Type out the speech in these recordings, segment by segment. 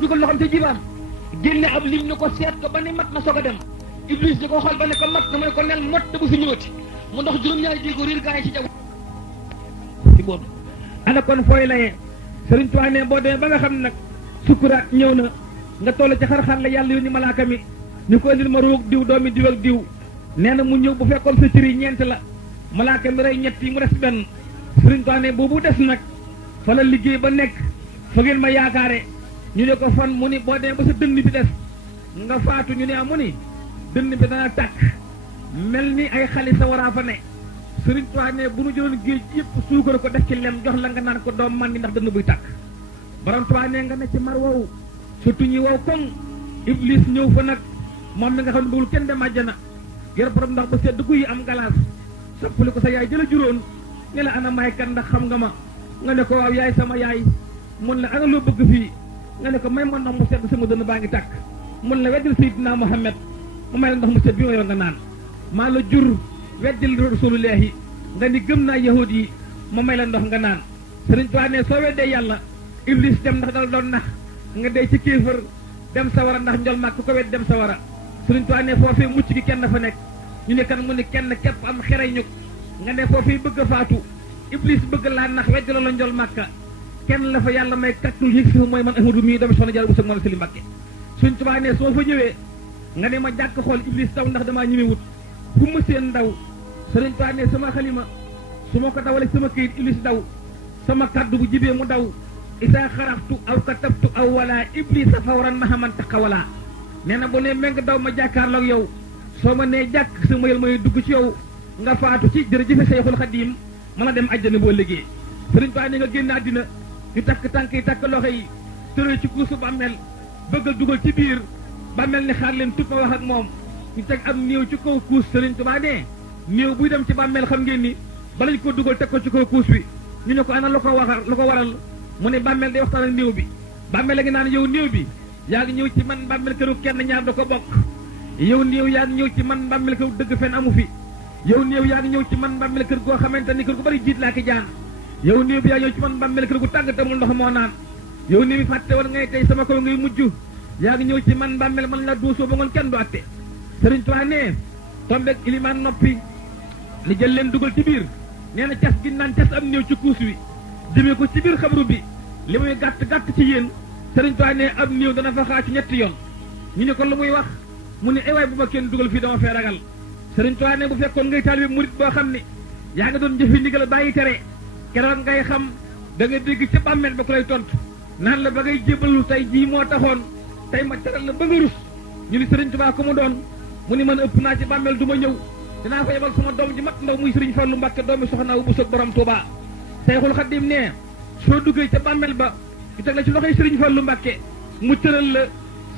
dugal loxam ca jibaam génne ab lim ni ko seet ko ba ni mat na soog a dem Iblis di ko xool ba ne ko mat na mu ne ko nel mot te bu fi ñëwati mu ndox juróom-ñaari jéego riir gaa yi ci jaww ci boobu ana kon fooy layee Sëriñ Tuubaa ne boo demee ba nga xam nag sukuraat ñëw na nga toll ci xar-xar la yàlla yónni malaaka mi ñu ko indil ma ruug diw doomi diw ak diw nee na mu ñëw bu fekkoon sa cër yi ñeent la malaaka mi rey ñett yi mu des benn Sëriñ Tuubaa ne boobu des nag fa la liggéey ba nekk fa ngeen ma yaakaare ñu ne ko fan mu ni boo demee ba sa dënn bi des nga faatu ñu ne amu ni dënn bi dana tàkk mel ni ay xali sa waraa fa ne Sëriñ Tuubaa ne bu nu jëloon géej yëpp suukar ko def ci lem jox la nga naan ko doom man ni ndax dënn buy tàkk borom Tuubaa ne nga ne ci mar wow surtout ñi wow koŋ Iblis ñëw fa nag moom mi nga xam ne bëggul kenn dem àjjana yor borom ndax ba sedd guy am galaas soppali ko sa yaay jëla juróon ne la ana may kan ndax xam nga ma nga ne ko waaw yaay sama yaay mun la ana loo bëgg fii nga ne ko may ma ndox mu sedd sama dënn baa ngi tàkk mun la weddil Seydina Muhammad mu may la ndox mu sedd bi ma yor nga naan maa la jur weddil rasulullahi nga ni gëm naa yahud yi ma may la ndox nga naan Sëriñ Tuubaa ne soo weddee yàlla Iblis dem ndax dal doon nax nga dee ci kéefër dem sawara ndax njol mag ku ko wet dem sawara Sëriñ Tuubaa ne foofee mucc gi kenn fa nekk ñu ne kan mu ne kenn képp am xere ñuk nga ne foofee bëgg a faatu Iblis bëgg laa nax weddi la njol màkka kenn la fa yàlla may kattul yëg si mooy man Ahmadu mii doomi soxna Jaara Buso mën a sëli Mbàkke Sëriñ Tuubaa ne soo fa ñëwee nga ne ma jàkk xool Iblis daw ndax damaa ñëwewut fu ma seen ndaw Sëriñ Tuubaa ne sama xalima su ma ko dawale sama këyit Iblis daw sama kaddu bu jibee mu daw isaa xaraftu aw katabtu aw wala Iblis a fawran mahaman taxawala nee na bu ne méng daw ma jàkkaarloog yow soo ma nee jàkk sama yël may dugg ci yow nga faatu ci jërëjëfe Seyxul Xadiim mën a dem àjjana boo liggéey Sëriñ Tuubaa ne nga génn àddina ñu takk tànk yi takk loxo yi tëree ci kuusu bàmmeel bëggal dugal ci biir bàmmeel ni xaar leen tut ma wax ak moom ñu teg am néew ci kaw kuus Sëriñ Tuubaa ne néew buy dem ci bàmmeel xam ngeen ni balañ ko dugal teg ko ci kaw kuus bi ñu ne ko ana lu ko waral mu ne bàmmeel day waxtaan ak néew bi bàmmeel a ngi naan yow néew bi yaa ngi ñëw ci man bàmmeel këru kenn ñaar da ko bokk yow néew yaa ngi ñëw ci man bàmmeel këru dëgg fen amu fi yow néew yaa ngi ñëw ci man bàmmeel kër goo xamante ni kër gu bari jiit laa ki jaan yow néew bi yaa ñëw ci man bàmmeel kër gu tàggatamul ndox moo naan yow néew bi fàtte woon ngay tey sama kaw ngay mujj yaa ngi ñëw ci man bàmmeel man la duusoo ba ngoon kenn du atte Sëriñ Tuubaa ne tombeeg ilimaan noppi li jël leen dugal ci biir nee na cas gi naan cas am néew ci kuus wi demee ko ci biir xabru bi li muy gàtt ci yéen Sëriñ Tuubaa ne ab néew dana fa xaacu ñetti yoon ñu ne ko lu muy wax mu ne ewaay bu ma kenn dugal fii dama fee ragal Sëriñ Tuubaa ne bu fekkoon ngay taalibe murit boo xam ne yaa nga doon jëfe ndigal bàyyi tere keroog ngay xam da nga dégg ca bàmmeel ba ku lay tontu naan la ba ngay jébalu tey jii moo taxoon tey ma teral la ba nga rus ñu ni Sëriñ Tuubaa ku mu doon mu ni man ëpp naa ci bàmmeel du ma ñëw dinaa fa yebal sama doom ji mat ndaw muy Sëriñ Fallu Mbàkke doomi soxna bu Buso borom Tuubaa Seyxul Xadiim ne soo duggee ca bàmmeel ba ñu teg la ci loxoy Sëriñ Fallu Mbàkke mu tëral la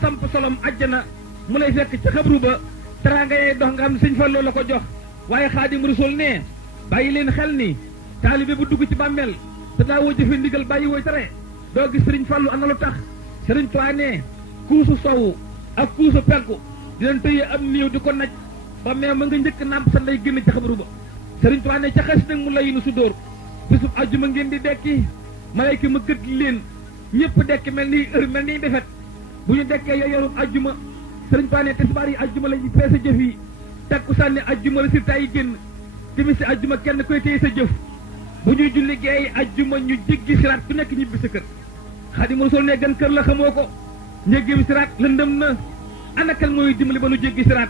samp solom ajjana mu lay fekk ca xabru ba teraanga yee dox nga xam ne Sëriñ Fallu la ko jox waaye Xaadimu Rasuul ne bàyyi leen xel ni taalibe bu dugg ci bàmmeel te daawoo jëfe ndigal bàyyi wooy tere doo gis Sëriñ Fallu ana lu tax Sëriñ Tuubaa ne kuusu sowu ak kuusu penku dinañ tëye am néew di ko naj ba mais ma nga njëkk nàmp sa ndey génn ci xabru ba Sëriñ Tuubaa ne ca xes nag mu layinu su dóor bisub àjjuma ngeen di dekki malayka ma gët leen ñëpp dekki mel ni heure mel ni defet bu ñu dekkee yo yorum àjjuma Sëriñ Tuubaa ne tisbaar yi àjjuma la ñu peese jëf yi tekku sànni àjjuma résultat yi génn timis si àjjuma kenn koy téye sa jëf bu ñuy julli geey àjjuma ñu jéggi siraat ku nekk ñibbi sa kër Xaadimu Rasuul ne gën kër la xamoo ko njéggi siraat lëndëm na ana kan mooy dimbali ba nu jéggi siraat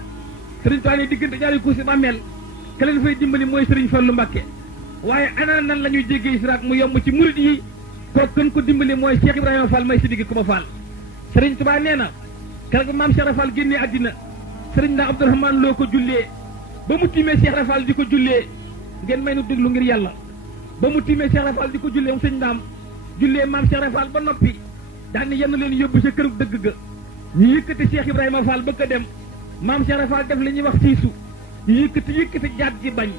Sëriñ Tuubaa ne diggante ñaari kuusi bàmmeel ka leen fay dimbali mooy Sëriñ Fallu Mbàkke waaye ana nan la ñuy jéggee siraat mu yomb ci murit yi ko gën ko dimbali mooy Cheikh Ibrahima Fall may si digg ku ma Fall Sëriñ Tuubaa nee na keroog ba maam Cheikh Rafal génnee àddina Sëriñ Ndaam Abdourahmane loo ko jullee ba mu tiimee Cheikh Rafal di ko jullee ngeen may nu déglu ngir yàlla ba mu tiimee Cheikh Rafal di ko jullee moom Sëriñ Ndaam jullee maam Cheikh Rafal ba noppi daane yenn leen yóbbu sa kërug dëgg ga ñu yëkkati Cheikh Ibrahima Fall bëgg a dem maam Cheikh Rafal def li ñuy wax siisu ñu yëkkati jaat gi bañ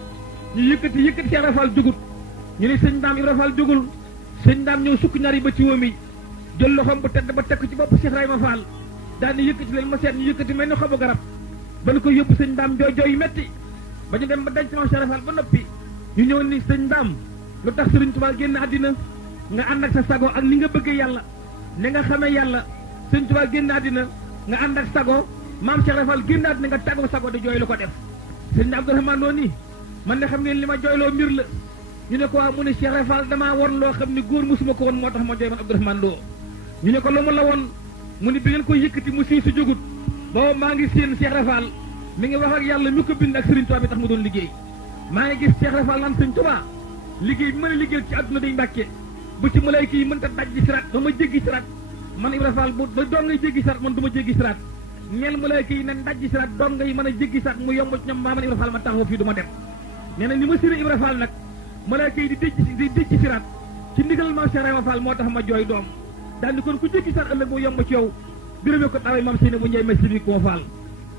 ñu yëkkati Cheikh Rafal jugut ñu ne Sëriñ Ndaam Ibrahima Fall jugul Sëriñ Ndaam ñëw sukk ñaari ba ci wóom yi jël loxoom bu tedd ba tekk ci bopp Cheikh Ibrahima Fall daal di yëkkati leen ma seet ñu yëkkati mel ni xobu garab ba ko yóbbu Sëriñ Ndaam jooy jooy yu metti ba ñu dem ba denc maam Cheikh Rafal ba noppi ñu ñëw ni Sëriñ Ndaam lu tax Sëriñ Tuubaa génn àddina nga ànd ak sa sago ak ni nga bëggee yàlla ni nga xamee yàlla sëñ Tuubaa génn àddina nga ànd ak sago maam Cheikh Rafal génn àddina nga tàggoo sago di jooy lu ko def sëñ Abdourahmane Lo nii man de xam ngeen li ma jooyloo mbir la ñu ne ko waaw mu ne Cheikh Rafal damaa won loo xam ni góor musuma ko woon moo tax ma jooy man Abdourahmane Lo ñu ne ko lu mu la woon mu ne bi ngeen koy yëkkati mu sii su jógut booba maa ngi seen Cheikh Rafal mi ngi wax ak yàlla mi ko bind ak Serigne Touba bi tax mu doon liggéey maa ngi gis Cheikh Rafal naan Serigne Touba liggéey bi mën a liggéey ci àdduna day mbàkke bu ci malayka yi mënta daj ji siraat ba ma jéggi siraat man Ibra Fall bu ba doon ngay jéggi siraat man du ma jéggi siraat neel malayka yi ne daj ji siraat doon ngay mën a jéggi siraat mu yomb ci ñoom maa man Ibra Fall ma taxaw fii du ma dem nee na ni ma siré Ibra Fall nag malayka yi di déjji siraat ci ndigal maam Cheikh Rafal moo tax ma jooy doom daal di kon ku jéggi siraat ëllëg mu yomb ci yow birame ko tawee maam Seyna bu Ndiaye ma sibi koo Fall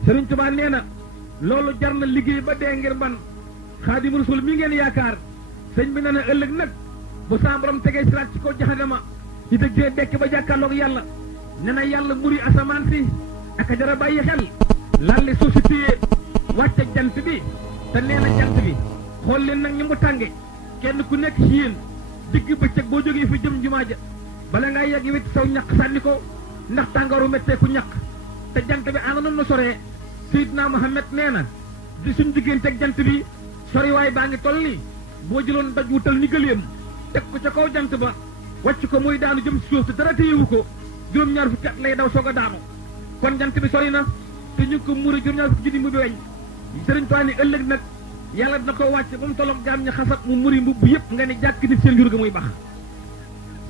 Serigne Touba nee na loolu jar na liggéey ba dee ngir man Xaadimu Rasuul mi ngeen yaakaar sëñ bi nee na ëllëg nag bu saa borom tegee siraat ci kaw jaxanama ci dëggee dekk ba jàkkaarloog yàlla nee na yàlla muri asamaan si ak a jara bàyyi xel lalli suuf si téye wàcce jant bi te nee na jant bi xool leen nag ñi mu tànge kenn ku nekk ci yéen digg bëccëg boo jógee fi jëm jumaa ja bala ngaa yegg wit saw ñaq sànni ko ndax tàngooru méttee ku ñaq te jant bi ana noonu soree Seydina Muhammad nee na di suñ digganteeg jant bi soriwaay baa ngi toll ni boo jëloon daj wutal ni gëléem teg ko ca kaw jant ba wàcc ko muy daanu jëm si suuf te dara téyewu ko juróom-ñaar fukki at lay daw soog a daanu kon jant bi sori na te ñu ko muuri juróom-ñaar fukki junni mu bi weñ sëriñ Tuubaa ni ëllëg nag yàlla dina ko wàcc ba mu tolloog jaam ñi xasab mu muri mbubb yëpp nga ne jàkk nit seen jur ga muy bax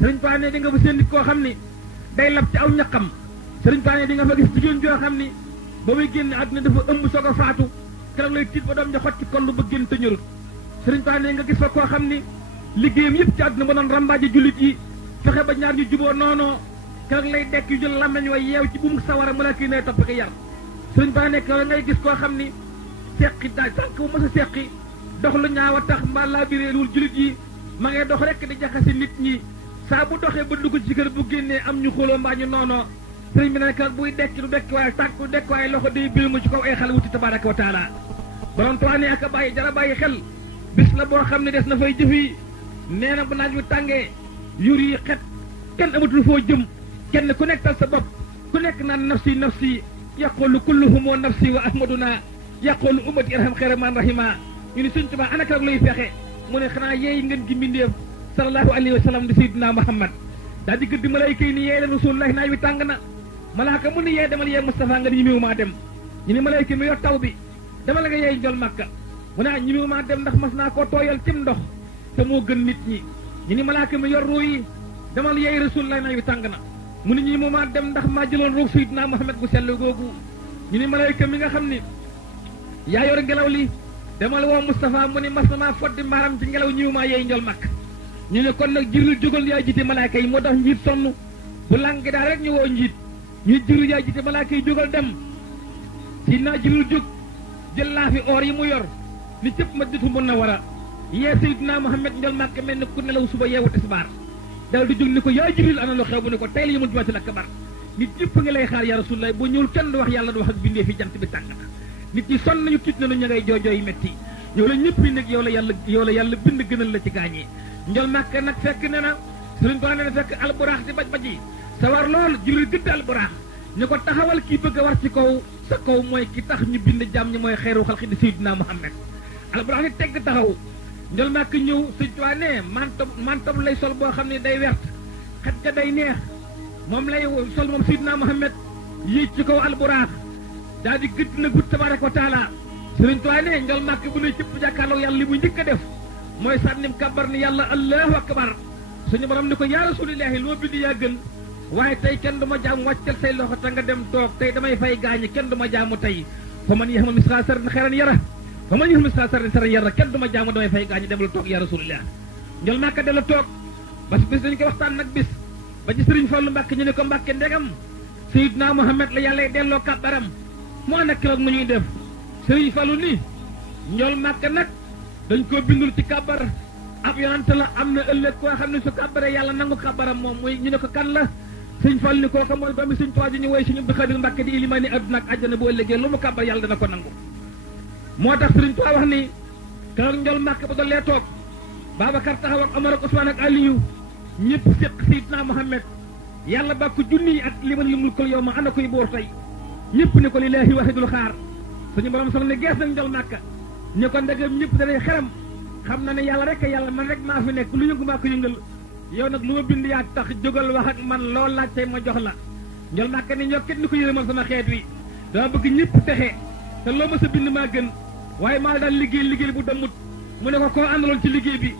sëriñ Tuubaa ne di nga fa seen nit koo xam ni day lab ci aw ñaqam sëriñ Tuubaa ne di nga fa gis jigéen joo xam ni ba muy génn àdduna dafa ëmb soog a faatu keroog lay tiit ba doom ja xot ci kon ba génn te ñorut sëriñ Tuubaa ne nga gis fa koo xam ni liggéeyam yëpp ci àdduna ba doon rambaaji jullit yi fexe ba ñaar ñu juboo noonoo keroog lay dekk yu jël làmmeñ wa yeew ci bu mu sawara mu la kii ne topp ko yar sëriñ Tuubaa ne keroog ngay gis koo xam ni seqi daal sànq bu mës a seqi dox lu ñaaw a tax mbaa laa biréelul jullit yi ma ngay dox rekk di jaxasi nit ñi saa bu doxee ba dugg ci kër bu génnee am ñu xóoloo mbaa ñu noonoo sëriñ bi ne keroog buy dekk du dekk waaye tànk du dekk waaye loxo day biir mu ci kaw ay xale wuti tabaraka wa taala borom Tuubaa ne ak a bàyyi jara bàyyi xel bis la boo xam ne des na fay jëf yi nee na bu naaj wi tàngee yur yi xet kenn amatul foo jëm kenn ku nekk tal sa bopp ku nekk naan nafsi nafsi yaqulu kulluhum wa nafsi wa ahmaduna yaqulu ummati irham xayra man rahima ñu ni Sëriñ Tuubaa ana keroog lay fexe mu ne xanaa yeey ngeen gi mbindeef sallallahu alayhi wa sallam di sayyidina Muhammad daal di gëddi malayka yi ni yeey leen rasulullahi naaj wi tàng na malaaka mu ni yeey demal yeey Mustafa nga ni ñimiwu maa dem ñu ni malayka mi yor taw bi demal nga yeey njol Makka mu ne ñimiwu maa dem ndax mas naa koo tooyal cim ndox te moo gën nit ñi ñu ni malaaka mi yor ruu yi demal yeey rasulullahi naaj wi tàng na mu ni ñimiwu maa dem ndax maa jëloon ruug sayyidina Muhammad bu sell googu ñu ni malayka mi nga xam ni yaa yor ngelaw li demal woo Mustafa mu ni mas na maa foddi mbaaram ci ngelaw ñimiwu maa yeey njol Makka ñu ne kon nag Jibril jógal yaa jiite malaaka yi moo tax njiit sonn bu làngi daal rek ñu woo njiit ñu Jibril yaa jiite malaaka yi jógal dem si naa Jibril jóg jël laafi or yi mu yor ni cëpp Madinatu Munawwara yee Seydina Muhammad njol Makka mel ni ku nelaw suba yeewu tisbaar dal di jóg ni ko yaa Jibril ana lu xew bu ne ko tey la yëmul jumatil akbar nit ñëpp ngi lay xaar ya Rasulullah boo ñëwul kenn du wax yàlla du wax ak bindee fi jant bi tàng na nit ñi sonn nañu tiit nañu ña ngay jooy metti yow la ñëpp yi nag yow la yàlla bind gënal la ci gaañee njol Makka nag fekk ne na Sëriñ Tuubaa ne na fekk alburaax di baj yi sawar lool Jibril gëdd alburaax ñu ko taxawal kii bëgg a war ci kaw sa kaw mooy ki tax ñu bind jàmm ñi mooy xeeru xalqi di Seydina Muhammad alburaax ni tegg taxaw njol Makka ñëw Sëriñ Tuubaa ne mantob lay sol boo xam ne day wert xet ga day neex moom lay sol moom Seydina Muhammad yéeg ci kaw alburaax daal di gëdd na gut tabaraka wa taala Sëriñ Tuubaa ne njol Makka bu ne cëpp jàkkaarloo yàlla li mu njëkk a def mooy sànnim kabar ni yàlla allahu akbar suñu borom ni ko yaa rasulillahi lu ma bind yaa gën waaye tey kenn du ma jaam wàccal say loxo te nga dem toog tey damay fay gaañi kenn du ma jaamu tey fa man yaxmal misqaala sarratin xayran yara fa man yaxmal misqaala sarratin yara kenn du ma jaamu damay fay gaañi dem la toog yaa rasulillah njol Makka de la toog ba bis dañu ko waxtaan nag bis ba ci Sëriñ Fallu Mbàkke ñu ne ko Mbàkke ndegam Seydina Muhammad la yàlla delloo kàbbaram mu ànd ak keroog nu ñuy def Sëriñ Fallu ni njol Makka nag dañ koo bindul ci kàbbar ab yonante la am na ëllëg koo xam ne su kàbbaree yàlla nangu kàbbaram moom mooy ñu ne ko kan la Sëñ Fall ni kooka mooy doomi Sëñ Tuubaa ji ñu woy Sëñ Abdu Xaadir Mbàkke di ilimaani adduna ak àjjana bu ëllëgee lu mu kàbbar yàlla dana ko nangu moo tax Sëriñ Tuubaa wax ni keroog njol Makka ba dolee toog Babacar taxaw ak Omar ak Ousmane ak Aliyu ñëpp séq Seydina Muhammad yàlla bàkku junniy at liman li mulkal yow ma ana koy boor tey ñëpp ne ko lillaahi wahidul xaar suñu borom soog ne gees nañ njol màkka ñu ko ndegam ñëpp danay xeram xam na ne yàlla rek yàlla man rek maa fi nekk lu yëngu maa ko yëngal yow nag lu ma bind yaa tax jógal wax ak man lool laaj tey ma jox la njol màkka ne ñoo ket ni ko yërëmal sama xeet wi dama bëgg ñëpp texe te loo ma sa bind maa gën waaye maa daal liggéey bu demut mu ne ko koo àndaloon ci liggéey bi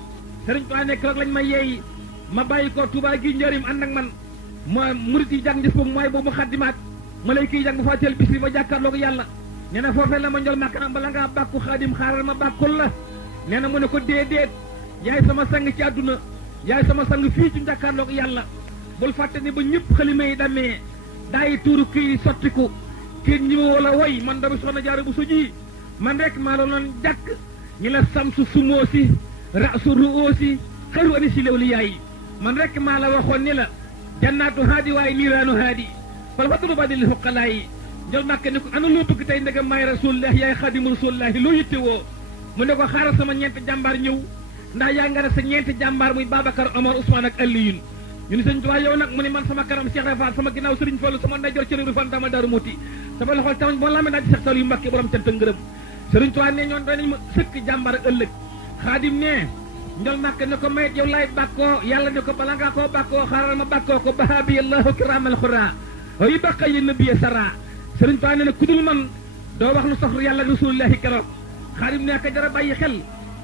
sëriñ Tuubaa nekk rek lañ ma yeeyi ma bàyyi ko Tuubaa gi njëriñ ànd ak man mooy murit yi jàng njës boobu mooy boobu mu xaddimaat ma lay kiy jàng bu faateel bis bi ma jàkkaarloog yàlla nee na foofee la ma njol màkk na bala ngaa bàkku xaadim xaaral ma bàkkul la nee na mu ne ko déedéet yaay sama sang ci àdduna yaay sama sang fii ci jàkkaarloog yàlla bul fàtte ni ba ñëpp xalima yi damee daayi tuuru kii sottiku kii ñi ma wala woy man doomi soxna Jaara Buso ji man rek maa la noon jàkk ñi la samsu sumoo si rasu ru'oo si xëru ani si lewli yaay man rek maa la waxoon ni la jannaatu haadi waaye niiraanu haadi fal fatru ba di li fuqalaa yi njol màkk ne ko ana loo bëgg tey ndegam maay rasulullah yaay xaadimu rasulullah loo yitte woo mu ne ko xaaral sama ñeenti jàmbaar ñëw ndax yaa nga ne sa ñeenti jàmbaar muy Babacar Omar Ousmane ak Aliyun ñu ni sëñ Tuubaa yow nag mu ne man sama kanam Cheikh Rafal sama ginnaaw Sëriñ Fallu sama ndeyjoor ci réew fan dama Daaru Muti sama loxol taw boo lamee daal di Seex Saliou yu Mbàkke borom cant ngërëm Sëriñ Tuubaa ne ñoon danañ ma sëkk jàmbaar ak ëllëg xaadim ne njol màkk ne ko mayet yow laay bàkkoo yàlla ne ko bala ngaa koo bàkkoo xaaral ma bàkkoo ko bahabi allahu kiramal xura yi baqa yi nabiye sara Sëriñ Tuubaa ne ku dul man doo wax lu sax yàlla rasulullahi keroog xaadim ne ka jara bàyyi xel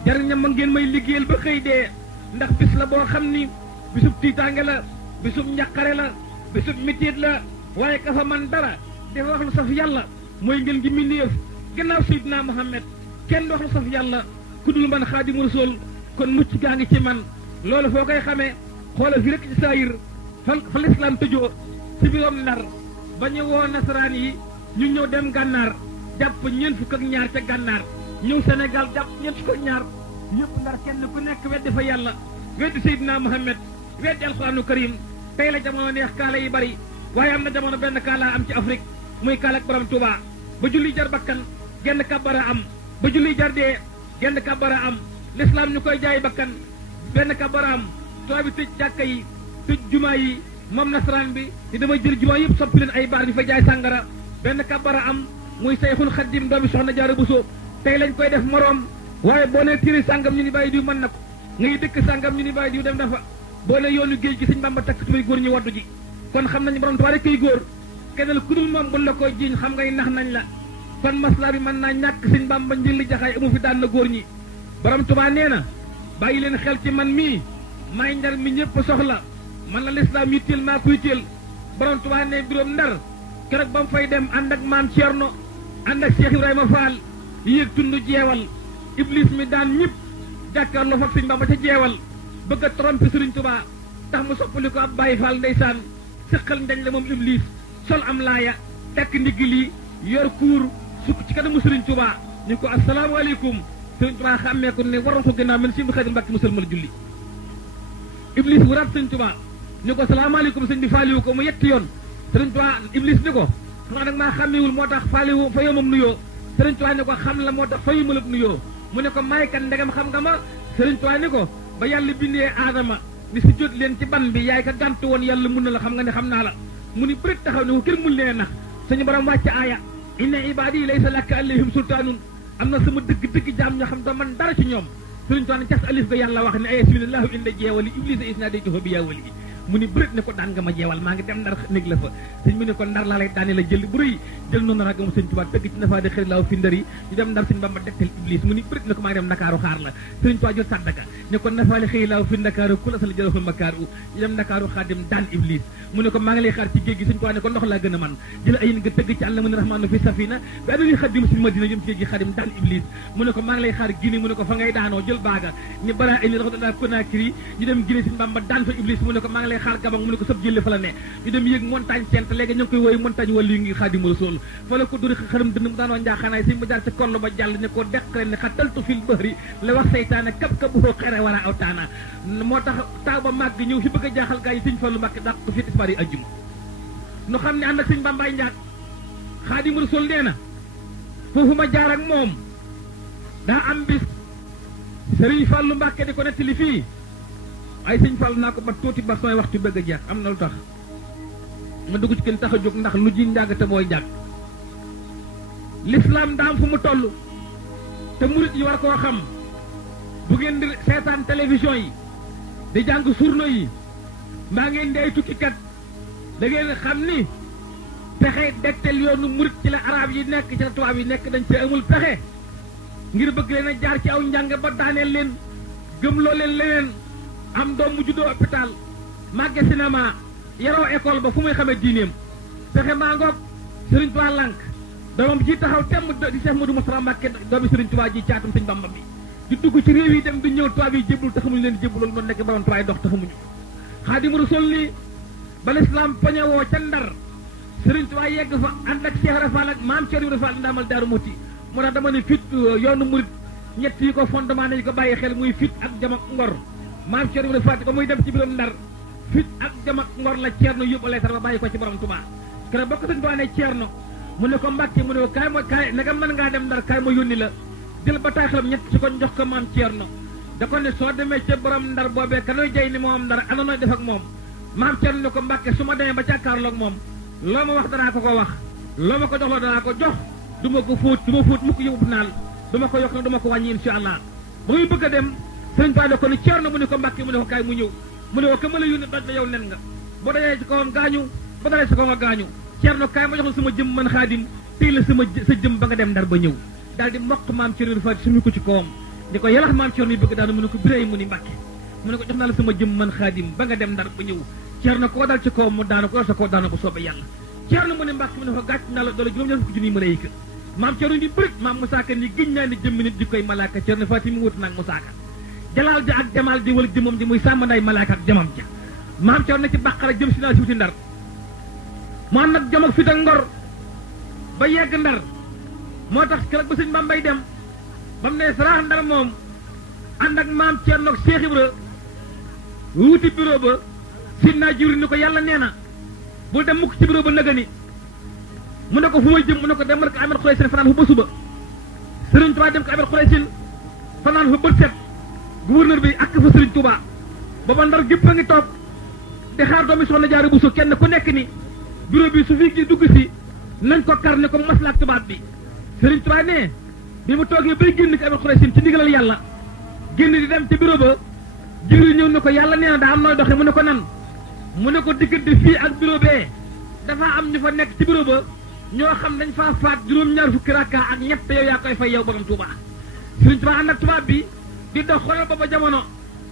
jariñam ma ngeen may liggéeyal ba xëy dee ndax bis la boo xam ni bisub tiitaange la bisub njaqare la bisub métier la waaye ka fa man dara dafa wax lu saf yàlla mooy ngeen gi mbindéef gannaaw Seydina Muhammad kenn du wax lu saf yàlla ku dul man xaadimu rasul kon mucc gaa ngi ci man loolu foo koy xamee xoola fi rek ci saayir fa lislaam tëjoo si biirom Ndar ba ñu woo nasaraan yi ñu ñëw dem gànnaar jàpp ñeent fukk ak ñaar ca gànnaar ñëw Sénégal jàpp ñeent fukk ak ñaar yëpp Ndar kenn ku nekk weddi fa yàlla weddi Seydina Muhammad weddi alxuraanu karim tey la jamono neex kaala yi bari waaye am na jamono benn kaala am ci Afrique muy kaala ak borom Touba ba julli jar bakkan genn kàbbara am ba julli jar dee genn kàbbara am l'islam ñu koy jaay bakkan benn kàbbara am tubaab bi tëj jàkka yi tëj jumaa yi moom nasaraan bi di dama jël jumaa yëpp soppi leen ay baar ñu fa jaay sàngara benn kàbbara am muy Sayxul Xaddim doomi soxna Jaara Buso tey lañ koy def moroom waaye boo ne tiri sàngam ñu ni bàyyi diw mën na ko ngay dëkk sàngam ñu ni bàyyi diw dem dafa boo ne yoonu géej gi sëñ Bamba takk tubay góor ñi waddu ji kon xam nañu borom Tuubaa rek kay góor kenn ku dul moom buñ la koy jiiñ xam ngay nax nañ la kon masla bi mën naa ñàkk sëñ Bamba njëlli jaxaay amu fi daan na góor ñi borom Tuubaa nee na bàyyi leen xel ci man mii may Ndar mi ñëpp soxla man la lislaam yitteel maa ko yitteel borom Tuubaa ne biroom Ndar keroog ba mu fay dem ànd ak maam Cerno ànd ak Cheikh Ibrahima Fall yéeg tund jeewal iblis mi daan ñëpp jàkkaarloo fak sëñ Bamba ca jeewal bëgg a tromper Sëriñ Tuubaa tax mu soppali ko ab Baay Faal ndeysaan sëqal njañ la moom iblis sol am laaya tekk ndigg lii yor kuur sukk ci kanamu Sëriñ Tuubaa ñu ko asalaamaaleykum Sëriñ Tuubaa xàmmee ko ne waroon ko gannaaw mel si mu Xaadim Mbàkke musalmal julli iblis wuraat Sëriñ Tuubaa ñu ko asalaamaaleykum sëñ bi faaliwu ko mu yetti yoon Sëriñ Tuubaa iblis ni ko xanaa nag maa xàmmewul moo tax faaliwu fa yoomam nuyoo Sëriñ Tuubaa ne ko xam la moo tax fa yumalab nuyoo mu ne ko may kan ndegam xam nga ma Sëriñ Tuubaa ni ko ba yàlla bindee aadama ni si jot leen ci ban bi yaay ka gàntu woon yàlla mun na la xam nga ne xam naa la mu ni bërit taxaw ne ko kenn mun leen nax suñu borom wàcc aaya inna ibaadi laysa laka alayhim sultaanun am na sama dëgg jaam ñoo xam doo man dara ci ñoom Sëriñ Tuubaa ne cas alif ga yàlla wax ne ay bismillahu inda jeewali iblisa isnadaytuhu bi yaawali mu ni bërit ne ko daan nga ma jeewal maa ngi dem Ndar néeg la fa sëñ bi ne ko Ndar laa lay daane la jël bu rëy jël noonu raga mu sëñ Tuubaa tëgg ci nafaa di xëri laaw fi Ndar yi ñu dem Ndar sëñ Bamba dektal iblis mu ni bërit ne ko maa ngi dem Ndakaaru xaar la sëñ Tuubaa jël sàddaka ne ko nafaali xëri laaw fi Ndakaaru ku la sal jëlaful makaaru ñu dem Ndakaaru xaadim daan iblis mu ne ko maa ngi lay xaar ci géej gi sëñ Tuubaa ne ko ndox laa gën a man jël ay nga tëgg ci àlla mu ne rahmaanu fi safina bi adali xadim si Madina jëm ci géej gi xaadim daan iblis mu ne ko maa ngi lay xaar Guinée mu ne ko fa ngay daanoo jël baaga ni balaa ay ni raxodaa Conakry ñu dem Guinée sëñ Bamba daan fa iblis mu ne ko maa ngi lay xaar Gabon mu ne ko sëb jëlle fa la ne ñu dem yéeg montagne cent léegi ñu ngi koy wooyu montagne wàllu yi ngi Xaadimu Rasuul fa la ko duri xaram dënd mu daanoo njaaxaanaay sëñ ma jaar ca kollo ba jàll ne ko deqre ne xataltu fil bahri la wax seytaane kab-kabuhoo xere wala aw taana moo tax taw ba màgg ñëw fi bëgg a jaaxal gaa yi sëñ Fallu Mbàkke dàq ko fi tisbaar yi ajjuma nu xam ne ànd ak sëñ Bambaay njaag Xaadimu Rasuul nee na foofu ma jaar ak moom daa am bis Sëriñ Fallu Mbàkke di ko nettali fii ay sëñ Fallu naa ko ba tuuti ba sooy waxtu bëgg a jeex am na lu tax ma dugg ci kenn tax a jóg ndax lu ji njàgg te mooy njàgg l'islam daam fu mu toll te murit yi war koo xam bu ngeen di seetaan télévision yi di jàng journaux yi mbaa ngeen di ay tukkikat da ngeen xam ni pexe dektel yoonu murit ci la arab yi nekk ci la tubaab yi nekk dañ ci amul pexe ngir bëgg leen a jaar ci aw njàng ba daaneel leen gëmloo leen leneen am doom mu juddoo hôpital màgge cinéma yaroo école ba fu muy xamee diineem pexe maa ngoog Sëriñ Tuubaa lànk doomam ji taxaw temm di Cheikh Modou Moustapha Mbacké doomi Sëriñ Tuubaa ji caatum Sëriñ Bamba bi di dugg ci réew yi dem di ñëw tubaab yi jébbalu te xamuñu leen di jébbalu loolu noonu nekk borom tubaab yi dox te xamuñu Xaadimu Rasuul ni ba lislaam pañewoo ca Ndar Sëriñ Tuubaa yegg fa ànd ak Cheikh Rafal ak maam Cheikh Rafal ndaamal Daaru Muti moo tax dama ne fit yoonu murit ñett yi ko fondement nañu ko bàyyi xel muy fit ak jam ak ngor maam Cheikh Rafal ba muy dem ci biiram Ndar fit ak jam ak ngor la Ceerno yóbbalee tar ba bàyyi ko ci borom Tuubaa kene bokk Sëriñ Tuubaa ne Ceerno mu ne ko Mbàkke mu ne ko kaay naka mën ngaa dem Ndar kaay ma yónni la jël ba taay xelam ñett ci ko jox ko maam Ceerno da ko ne soo demee ca borom Ndar boobee kanoy jay ni moom Ndar ana nooy def ak moom maam Ceerno ne ko Mbàkke su ma demee ba càkkaarloog moom loo ma wax danaa ko wax loo ma ko jox la danaa ko jox du ma ko fóot du ma fóot mu ko yóbbu naal du ma ko yokk na du ma ko wàññi insha allah ba muy bëgg a dem Sëriñ Tuubaa da ko ne Ceerno mu ne ko Mbàkke mu ne ko kaay mu ñëw mu ne ko ka ma la yónni doj la yow nen nga boo dajee ci kawam gaañu ba dalee ci kawam gaañu Ceerno kaay ma jox la sama jëm man Xaadim tey la sa jëm ba nga dem Ndar ba ñëw daal di mokk maam Ceerno fa suñu ko ci kawam di ko yalax maam Ceerno yi bëgg daanu mu ne ko biréy mu ni Mbàkke mu ne ko jox naa la sama jëm man Xaadim ba nga dem Ndar ba ñëw Ceerno koo dal ci kawam mu daanu ko sa koo daanu bu soobee yàlla Ceerno mu ne Mbàkke mu ne ko gàcc naa la doole juróom-ñaar fukki junniy malaayika maam Ceerno ni bërit maam Musaa Ka ni gëñ naa ni jëmmi nit di koy malaaka Ceerno Faati mu wut naag Musaa Ka jalaal ja ak jamaal di wala jëmam di muy sàmm nday malaaka ak jamam ja maam Ceerno ne ci bàqara jëm si naa si wuti Ndar mu am nag jom ak fit ak ngor ba yegg Ndar moo tax keroog ba sëñ Bambay dem ba mu ne saraax Ndar moom ànd ak maam Ceerno ak Cheikh Ibra wuti bureau ba Sidna Jibril ni ko yàlla nee na bul dem mukk ci bureau ba nëga ni mu ne ko fu may jëm mu ne ko demal ko Ahmed Khuraysin fanaan fa ba suba Sëriñ Tuubaa dem ko Ahmed Khuraysin fanaan fa bët set gouverneur bi ak fa Sëriñ Tuubaa booba Ndar gépp a ngi toog di xaar doomi Soxna Jaara Buso kenn ku nekk ni bureau bi su fi dugg si nañ ko kar ne ko maslaak tubaab bi Sëriñ Tuubaa ne bi mu toogee bay génn ko Ahmed Khuraysin ci ndigalal yàlla génn di dem ci bureau ba Jibril ñëw ne ko yàlla nee na daa am nooy doxe mu ne ko nan mu ne ko diggante fii ak bureau bee dafa am ñu fa nekk ci bureau ba ñoo xam dañ faa faat juróom-ñaar fukki rakka ak ñett yow yaa koy fay yow borom Tuubaa Sëriñ Tuubaa ànd ak tubaab bi di dox xoolal ba jamono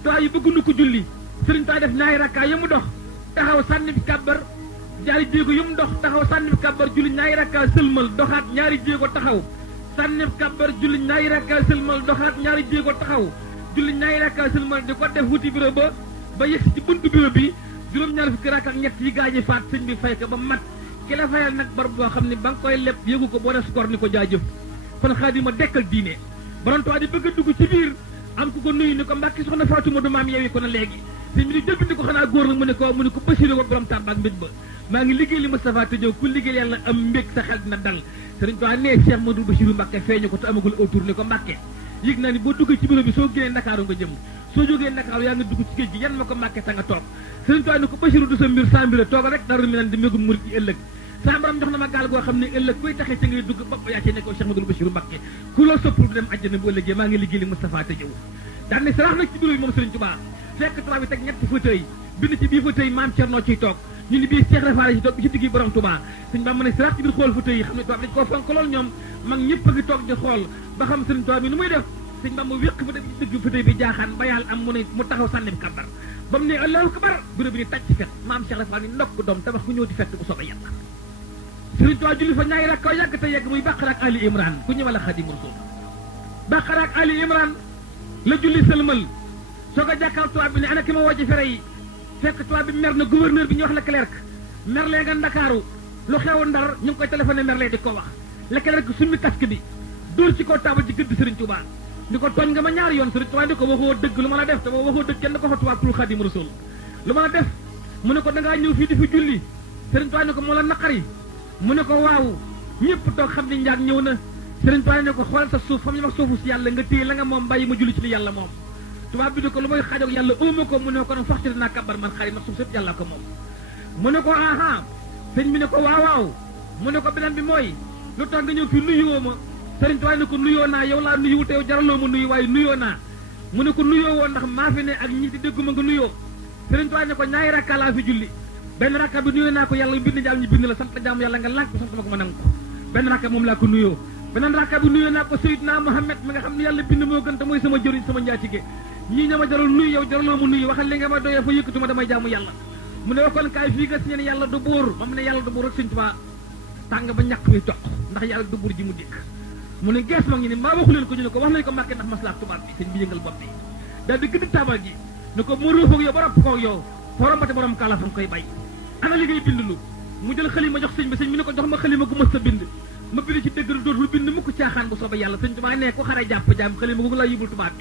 tubaab yi bëgg nu ko julli Sëriñ Tuubaa def ñaari rakka yu mu dox taxaw sànni fi kàbbar ñaari jéego yu mu dox taxaw sànni fi kàbbar julli ñaari rakka sëlmal doxaat ñaari jéego taxaw sànni fi kàbbar julli ñaari rakka sëlmal doxaat ñaari jéego taxaw julli ñaari rakka sëlmal di ko def wuti bureau ba yegsi ci buntu bureau bi juróom-ñaar fukki rakka ak ñett yi gaañi faat sëñ bi fay ko ba mat ki la fayal nag bar boo xam ne ba nga koy leb yëgu ko boo def score ni ko jaajëf kon Xaadima dekkal diine borom Tuubaa di bëgg a dugg ci biir am ku ko nuyu ni ko Mbàkke soxna Faatuma du maam yeewi ko na léegi sëñ bi di jël bi ni ko xanaa góor la mu ne ko Basiru wa borom Tàmba ak mbég ba maa ngi liggéey li Moustapha te jëw ku liggéey yàlla am mbég sa xel dina dal Sëriñ Tuubaa nee Cheikh Modou Basiru Mbàkke feeñu ko te amagul autour ni ko Mbàkke yëg naa ni boo duggee ci bureau bi soo génnee Ndakaaru nga jëm soo jógee Ndakaaru yaa nga dugg ci géej gi yan ma ko Mbàkke ta nga toog Sëriñ Tuubaa ni ko Basiru du sa mbir sa mbir toog rek Daaru Minaan di mbégum murit yi ëllëg sa borom jox na ma gaal goo xam ne ëllëg kuy taxee ca ngay dugg bopp yaa ci nekkoo Cheikh Modou Basiru Mbàkke ku la soppul du dem àjjana bu ëllëgee maa ngi liggéey li Moustapha te jëw daan ne sarax nag ci bureau bi moom Sëriñ Tuubaa fekk tubaab bi teg ñetti fauteuil bind ci bii fauteuil maam Cerno ciy toog ñu ni bii Cheikh Rafaal ci toog bi ci diggi borom Tuubaa Sëriñ Bamba ne sarax ci biir xool fauteuil yi xam ne tubaab dañ koo fonk lool ñoom mag ñëpp a ngi toog di xool ba xam Sëriñ Tuubaa bi nu muy def Sëriñ Bamba wéq fa def ci digg fauteuil bi jaaxaan ba yàlla am mu taxaw sànni bi kabar ba mu ne Allahu akbar bureau bi ni tàcc fet maam Cheikh Rafaal ni ndokk doom tabax ku ñëw di fett bu soobee yàlla Sëriñ Tuubaa julli fa ñaari rakka yàgg te yegg muy Baqara ak Ali Imran ku ñëwal a Xaadimu Rasuul Baqara ak Ali Imran la julli sëlmal soo ko jàkkaar tubaab bi ne ana ki ma woo ci fere yi fekk tubaab bi mer na gouverneur bi ñu wax Leclerc merlee nga Ndakaaru lu xew Ndar ñu ngi koy téléphoné merlee di ko wax Leclerc summi casque bi dóor ci kaw taabal ci gëdd Sëriñ Tuubaa ni ko tooñ nga ma ñaari yoon Sëriñ Tuubaa ni ko waxoo dëgg lu ma la def te waxoo dëgg kenn ko fa tubaab pour Xaadimu Rasuul lu ma la def mu ne ko dangaa ñëw fii di fi julli Sëriñ Tuubaa ni ko moo la naqari mu ne ko waaw ñëpp toog xam ni njaag ñëw na Sëriñ Tuubaa ne ko xoolal sa suuf fam ñu wax suufu si yàlla nga téye la nga moom bàyyi ma julli ci li yàlla moom tubaab bi ni ko lu may xaajoog yàlla óoma ko mu ne ko nag fax ci dinaa kabar man xarit nag suuf sëpp yàlla ko moom mu ne ko aha sëñ bi ne ko waaw mu ne ko beneen bi mooy lu tax nga ñëw fi nuyoo ma sëriñ Tuubaa ne ko nuyoo naa yow laa nuyuwul te yow jaraloo ma nuyu waaye nuyoo naa mu ne ko nuyoo woon ndax maa fi ne ak ñi di dégguma nga nuyoo sëriñ Tuubaa ne ko ñaari rakka laa fi julli benn rakka bi nuyoo naa ko yàlla bind jaam ñi bind la sant la jaamu yàlla nga lànk ko sant ma ko ma nangu ko benn rakka moom laa ko nuyoo beneen rakka bi nuyoo naa ko Seydina Muhammad mi nga xam ne yàlla bind moo gën te mooy sama jëriñ sama njaatige ñii ña ma jaral nuyu yow jaraloo ma nuyu waxal li nga ma doyee fa yëkkatuma damay jaamu yàlla mu ne kon kaay fii nga si ne yàlla du buur ba mu ne yàlla du buur rek sëñ Tuubaa tàng ba ñàkk bi toq ndax yàlla du buur ji mu dikk mu ne gees ma ngi ni maa waxu leen ko ñu ne ko wax nañ ko Mbàkke ndax maslaak tubaab bi sëñ bi yëngal bopp bi daal di gëdd taabal ji ne ko mu ruufoog yow ba ropp koog yow forombate borom kaala fa koy bay ana li ngay bind lu mu jël xalima jox sëñ bi sëñ bi ne ko jox ma xalima gu mës sa bind ma bind ci dëgg dootul bind mukk caaxaan bu soobee yàlla sëñ Tuubaa ne ko xare jàpp jaam xalima gu laa yibul tubaab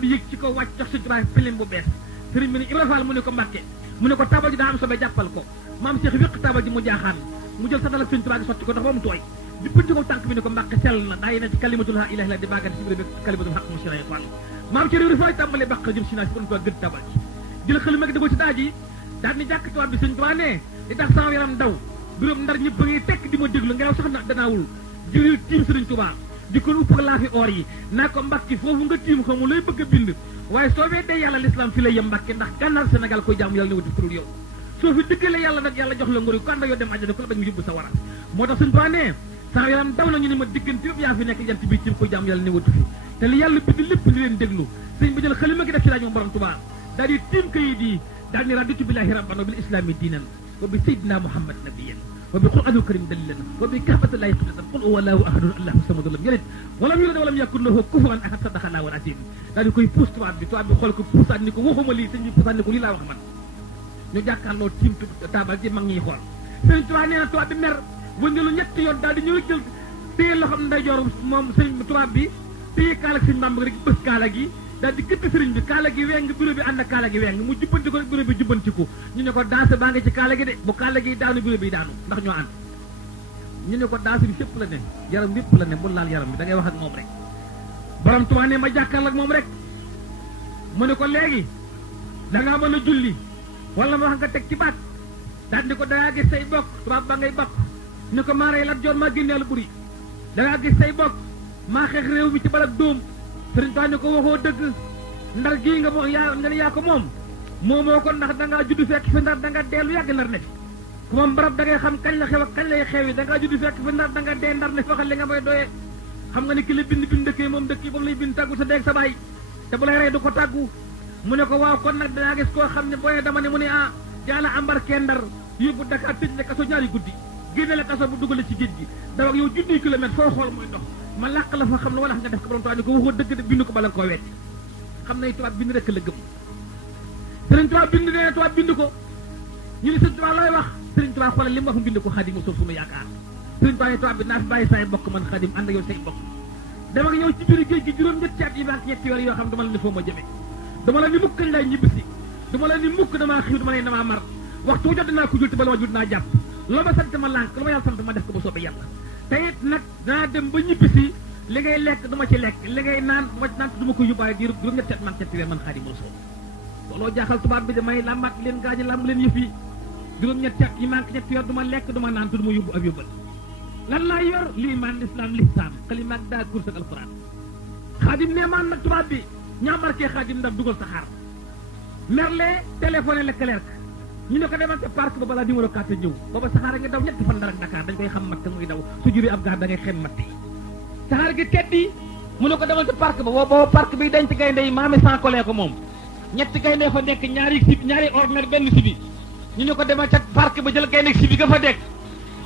bi yëg ci ko wàcc jox sëñ Tuubaa filim bu bees sëriñ bi ne Ibra Fall mu ne ko Mbàkke mu ne ko taabal ji daa am sobe jàppal ko maam Cheikh wéq taabal ji mu jaaxaan mu jël satal ak sëñ Tuubaa gi sotti ko ndox ba mu tooy di bënti ko tànk bi ne ko Mbàkke sell na daa yéene ci kalimatul laa ilaaha illa di bàggan si bi kalimatul xaq mu siré fan maam ci réew fay tàmbalee bàq jëm si naa si bon ko gëdd taabal ji jël xalima gi dagoo ci daaj yi daal ni jàkk tubaab bi sëñ Tuubaa ne li tax sama yaram daw biróom ndar ñëpp ba ngay tekk di ma déglu ngelaw sax na danaawul jël tiim sëriñ Tuubaa di ko upp laa fi or yi naa ko Mbàkke foofu nga tiim xamu lay bëgg a bind waaye soo weddee yàlla l'islam fi lay yem Mbàkke ndax gànnaar Sénégal koy jaamu yàlla ne wuti kurul yow soo fi dëggalee yàlla nag yàlla jox la ngor yu ko ànd ak yow dem àjjana ku la bañ mu yóbbu sa wara moo tax sëñ Tuubaa ne sama yaram daw nañu ne ma diggante yëpp yaa fi nekk jant bi tiim koy jaamu yàlla ne wuti fi te li yàlla bind lépp di leen déglu sëñ bi jël xalima gi def ci laaj moom borom Tuubaa daal di tiim kayit yi daal ni raditu billahi rabban wa bil islami diinan wa bi sayyidina muhammad nabiyyan wa bi qur'anil karim dalilan wa bi kahfatillahi qiblatan qul huwallahu ahadun allahu samad lam yalid wa lam yulad wa lam yakun lahu kufuwan ahad sadaqa allahu al-azim daal di koy puus tubaab bi xool ko puusaat ni ko waxuma lii sëñ bi puusaat ni ko lii laa wax man ñu jàkkaarloo tiim taabal ji mag ñiy xool sëñ tubaab nee na tubaab bi mer wëndeelu ñetti yoon daal di ñëw jël téye loxam ndeyjoor moom sëñ tubaab bi téye kaala ak sëñ Bamba rek bës kaala gi daal di këtt sëriñ bi kaala gi weng bureau bi ànd ak kaala gi weng mu jubbanti ko bureau bi jubbantiku ñu ne ko daase baa ngi ci kaala gi de bu kaala gi daanu bureau bi daanu ndax ñoo ànd ñu ne ko daase bi fépp la ne yaram lépp la ne bu laal yaram bi da ngay wax ak moom rek borom Tuubaa ne ma jàkkaarloo ak moom rek mu ne ko léegi da ngaa mën a julli wala ma wax nga teg ci baat daal di ko dangaa gis say bokk tubaab ba ngay bakk ne ko maa rey Lat Joor maa génneel buri dangaa gis say bokk maa xeex réew mi ci balak dóom sëriñ Tuubaa ne ko waxoo dëgg ndar gii nga moo yaa nga ne yaa ko moom moomoo ko ndax dangaa judd fekk fi ndar danga deelu yàgg ndar ne fi ku moom barab da ngay xam kañ la xew ak kañ lay xew yi dangaa judd fekk fi ndar danga dee ndar ne faxal li nga may doyee xam nga ne ki la bind dëkkee moom dëkk yi ba mu lay bind tàggu sa deeg sa baay te bu lay rey du ko tàggu mu ne ko waaw kon nag dangaa gis koo xam ne booyee dama ne mu ne jaala embarqué ndar yóbbu Dakar tëj ne kaso ñaari guddi génne la kaso bu dugale ci géej gi daw ak yow junniy kilomètre foo xool mooy dox ma làq la fa xam ne wala nga def ko borom Tuubaa ni ko waxoo dëgg de bind ko bala nga koo wetti xam ne tubaab bind rek la gëm sëriñ Tuubaa bind nee na tubaab bind ko ñu ne sëriñ Tuubaa looy wax sëriñ Tuubaa xoolal li mu wax mu bind ko Xaadimu Rasuul sunu yaakaar sëriñ Tuubaa ne tubaab bi naa fi bàyyi say bokk man Xaadim ànd ak yow say bokk dama ak yow ci biir géej gi juróom-ñetti at yi ak ñetti weer yoo xam dama la ni foo ma jëme dama la ni mukk kañ lay ñibbisi dama la ni mukk damaa xiw dama la ni damaa mar waxtu wu jot dinaa ko jul te bala ma jul dinaa jàpp loo ma sant ma lànk lu ma yàlla sant ma def ko ba soobee yàlla te it nag danaa dem ba ñibbisi li ngay lekk du ma ci lekk li ngay naan du ma ci naan du ma ko yóbbaale diiru juróom-ñetti at man ñetti weer man Xaadimu Rasuul looloo jaaxal tubaab bi damay làmbaat leen gaañi làmb leen yëf yi juróom-ñetti at yi manque ñetti weer du ma lekk du ma naan te du ma yóbbu ab yóbbal lan laa yor lii man lislaam lisaam xalimaag daa kurs ak alquran Xaadim ne man nag tubaab bi ñaamarkee Xaadim ndax dugal saxaar merle téléphoné Leclerc ñu ne ko demal ca parc ba balaa numéro 4 ñëw booba saxaar nga daw ñetti fan dara ak Dakar dañ koy xam mat te muy daw su juree ab gaar da ngay xem matti saxaar gi teddi mu ne ko demal ca parc ba booba parc bi denc gaynde yi maami sans collé ko moom ñetti gaynde fa nekk ñaari ordinaire benn sibi ñu ne ko demal ca parc ba jël gaynde sibi ga fa dekk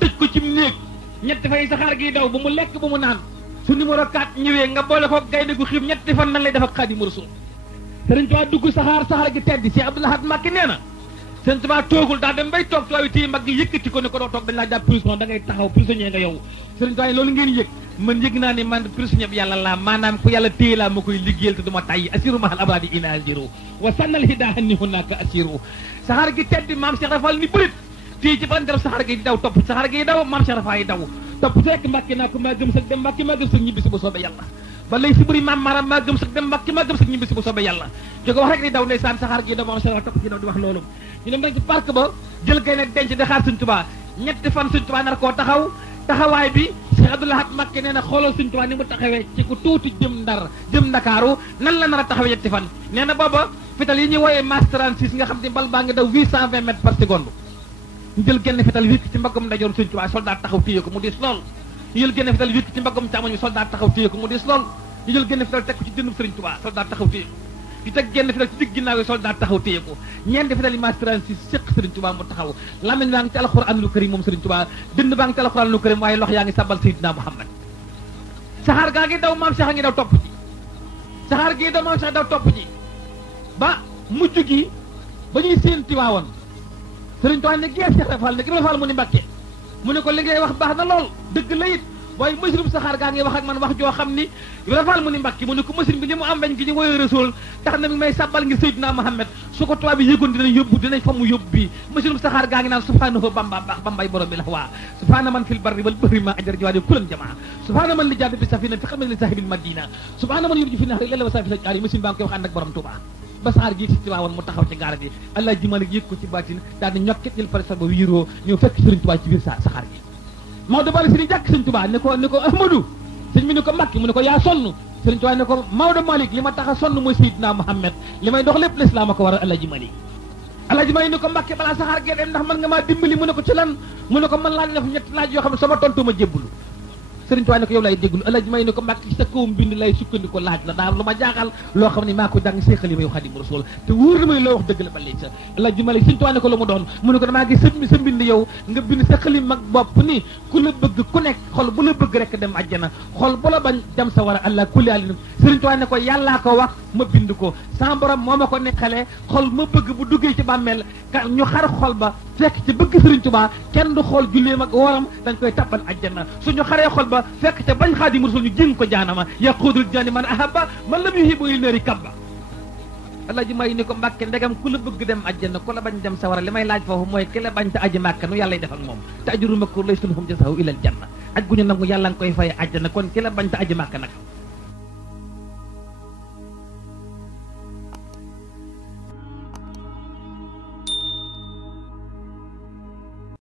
tëj ko ci néeg ñetti fay saxaar gi daw bu mu lekk bu mu naan su numéro 4 ñëwee nga boole ko gaynde gu xiif ñetti fan nan lay def ak Xaadimu Rasuul Sëriñ Tuubaa dugg saxaar gi teddi si Abdou Lahad Mbacké nee na Sëriñ Tuubaa toogul daa dem bay toog tubaab yi téye mag gi yëkkati ko ne ko doo toog dañ laa jàpp prison da ngay taxaw prisonnier nga yow Sëriñ Tuubaa loolu ngeen yëg man yëg naa ne man prisonnier bi yàlla laa maanaam ku yàlla téye laa ma koy liggéeyal te duma tàyyi asiru mahal abradi ina aljiru wa sannal hidahan ni hunaka asiru saxaar gi teddi maam Cheikh Rafal ni bërit téye ci banderab saxaar gi di daw topp saxaar gi daw maam Cheikh Rafal yi daw topp fekk Mbàkke naa ko maa gëm sag dem Mbàkke maa gëm sag ñibbi si bu soobee yàlla ba lay si bëri maam maram maa gëm sag dem Mbàkke maa gëm sag ñibbi si bu soobee yàlla jóge wax rek di daw ndeysaan saxaar gi daw maam Cheikh Rafal topp ci daw di wax loolu ñu dem nag ci parc ba jël gaynde denc di xaar Sëriñ Tuubaa ñetti fan Sëñ Tuubaa nar koo taxaw taxawaay bi Cheikh Abdou Lahad Mbacké nee na xoolal Sëñ Tuubaa ni mu taxawee ci ku tuuti jëm Ndar jëm Ndakaaru nan la nar a taxawee ñetti fan nee na booba fital yi ñuy wooyee Mas 36 nga xam ne bal baa ngi daw 820 mètres par seconde ñu jël genn fital wékk ci mbaggam ndajoor Sëñ Tuubaa soldat taxaw téye ko mu diis lool ñu jël genn fital wékk ci mbaggam càmmoñ bi soldat taxaw téye ko mu diis lool ñu jël genn fital teg ko ci dënnub Sëriñ Tuubaa soldat taxaw téye ko di teg genn fital ci digg ginnaaw yi soldat taxaw téye ko ñeenti fital yi Mas 36 séq Sëriñ Tuubaa mu taxaw lamiñ baa ngi ci alxuraanul karim moom Sëriñ Tuubaa dënn baa ngi ci alxuraanul karim waaye lox yaa ngi sabal Seydina Muhammad saxaar gaa ngi daw maam Cheikh a ngi daw topp ci saxaar gi daw maam Cheikh daw topp ci ba mujj gi ba ñuy séen Tiwaawan Sëriñ Tuubaa ne gees Cheikh Rafal ne ki Rafal mu ni Mbacké mu ne ko li ngay wax baax na lool dëgg la it waaye machine bu saxaar gaa ngi wax ak man wax joo xam ni Rafal mu ni Mbacké mu ne ko machine bi li mu am bañ gi ñu woowee Rasuul tax na mi may sàbbal ngir Seydina Muhammad su ko tubaab bi yëgoon dinañ fa mu yóbbu bi machine bu saxaar gaa ngi naan subhaanahu bamba baax bambay borom bi la waa subhaana man fil barri wal bahri ma ajar jiwaade kulan jamaa subhaana man li jaade bi safina fi xamal li sahibil madina subhaana man yurji fi nahri lalla wa safi la jaari machine baa ngi koy wax ànd ak borom Tuubaa ba saxaar gi ci Tiwaawan mu taxaw ci gaara bi allah ji malik yëg ko ci baatin daal di ñokket jël pare sax ba wiiroo ñëw fekk Sëriñ Tuubaa ci biir saxaar gi Maodo Bali Sëriñ jàkk Sëriñ Tuubaa ne ko Ahmadou sëñ bi ne ko Mbacké mu ne ko yaa sonn Sëriñ Tuubaa ne ko Maodo Malick li ma tax a sonn mooy Seydina Muhammad li may dox lépp l'islam a ko waral Alaaji Malik Alaaji Malik ne ko Mbacké balaa saxaar gee dem ndax mën nga maa dimbali mu ne ko ci lan mu ne ko man laaj def ñetti laaj yoo xam ne sama tontu ma jébbulu Sëriñ Tuubaa ne ko yow lay déglu Alaaji Malik ne ko Mbacké ci sa kawam bind lay sukkandiku laaj la daal lu ma jaaxal loo xam ne maa ko jàng seexal yi may Xaadimu Rasuul te wóor na may loo wax dëgg la ba léegi sa Alaaji Malik Sëriñ Tuubaa ne ko lu mu doon mu ne ko damaa gis sa mbind yow nga bind sa xalim mag bopp ni ku la bëgg ku nekk xol bu la bëgg rek dem àjjana xol bu la bañ dem sa war a allah kulli alin Sëriñ Tuubaa ne ko yàllaa ko wax ma bind ko sama borom moo ma ko neexalee xol ma bëgg bu duggee ci bàmmeel ñu xar xol ba fekk ci bëgg Sëriñ Tuubaa kenn du xool julleem ak woram dañ koy tappal àjjana suñu xaree xol ba fekk ca bañ Xaadimu Rasuul ñu jéng ko jaanama yaquudul jaani man ahabba man lam yuhibbu il naari kabba Alaaji May ni ko Mbacké ndegam ku la bëgg dem àjjana ku la bañ dem sawara li may laaj foofu mooy ki la bañ te aji Màkka nu yàllay def ak moom te ajru makruur laysa lahum jazaa'un illa al janna aj gu ñu nangu yàlla nga koy fay àjjana kon ki la bañ te aji Màkka nag